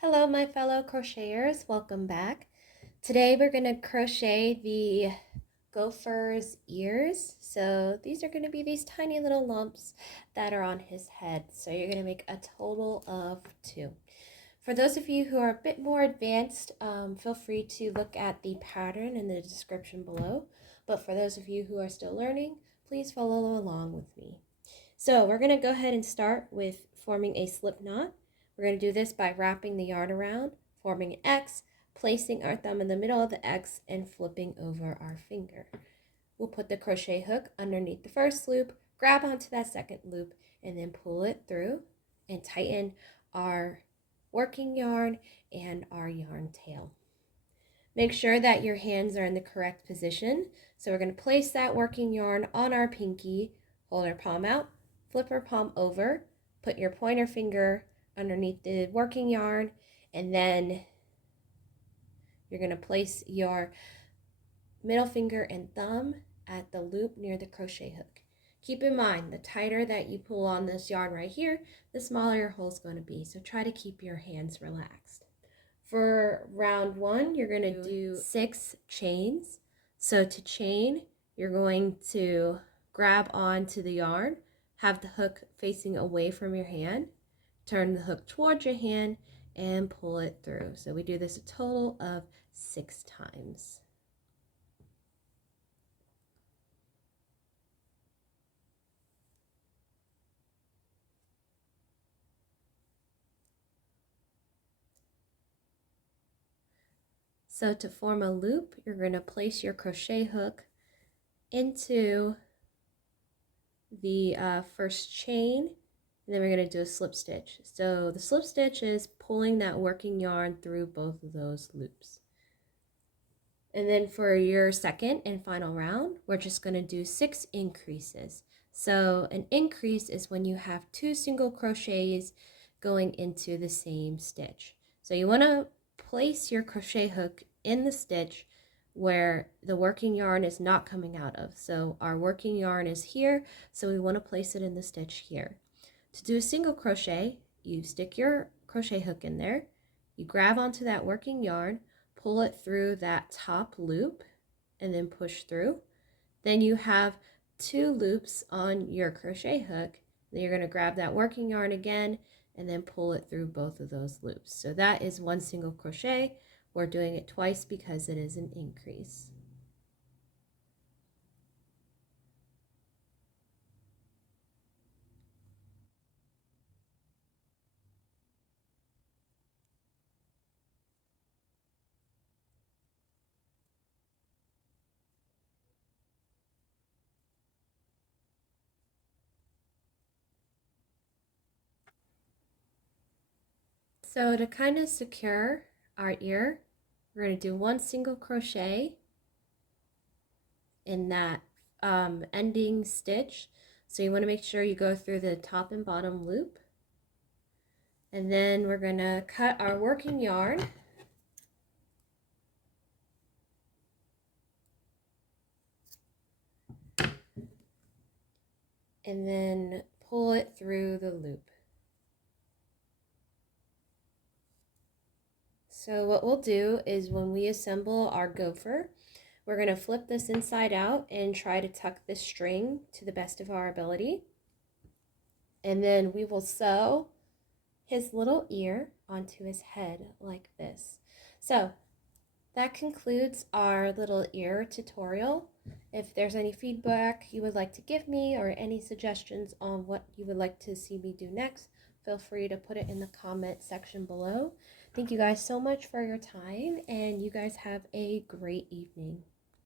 Hello my fellow crocheters, welcome back. Today we're going to crochet the gopher's ears. So these are going to be these tiny little lumps that are on his head. So you're going to make a total of 2. For those of you who are a bit more advanced, feel free to look at the pattern in the description below. But for those of you who are still learning, please follow along with me. So we're going to go ahead and start with forming a slip knot. We're going to do this by wrapping the yarn around, forming an X, placing our thumb in the middle of the X, and flipping over our finger. We'll put the crochet hook underneath the first loop, grab onto that second loop, and then pull it through and tighten our working yarn and our yarn tail. Make sure that your hands are in the correct position. So we're going to place that working yarn on our pinky, hold our palm out, flip our palm over, put your pointer finger underneath the working yarn, and then you're going to place your middle finger and thumb at the loop near the crochet hook. Keep in mind, the tighter that you pull on this yarn right here, the smaller your hole is going to be. So try to keep your hands relaxed. For round 1, you're going to do 6 chains. So to chain, you're going to grab onto the yarn, have the hook facing away from your hand, turn the hook towards your hand, and pull it through. So we do this a total of 6 times. So to form a loop, you're going to place your crochet hook into the first chain, and then we're going to do a slip stitch. So the slip stitch is pulling that working yarn through both of those loops. And then for your second and final round, we're just going to do 6 increases. So an increase is when you have 2 single crochets going into the same stitch. So you want to place your crochet hook in the stitch where the working yarn is not coming out of. So our working yarn is here, so we want to place it in the stitch here. To do a single crochet, you stick your crochet hook in there, you grab onto that working yarn, pull it through that top loop, and then push through. Then you have 2 loops on your crochet hook. Then you're going to grab that working yarn again and then pull it through both of those loops. So that is 1 single crochet. We're doing it twice because it is an increase. So to kind of secure our ear, we're going to do 1 single crochet in that ending stitch. So you want to make sure you go through the top and bottom loop. And then we're going to cut our working yarn. And then pull it through the loop. So what we'll do is when we assemble our gopher, we're going to flip this inside out and try to tuck the string to the best of our ability. And then we will sew his little ear onto his head like this. So that concludes our little ear tutorial. If there's any feedback you would like to give me or any suggestions on what you would like to see me do next, feel free to put it in the comment section below. Thank you guys so much for your time, and you guys have a great evening.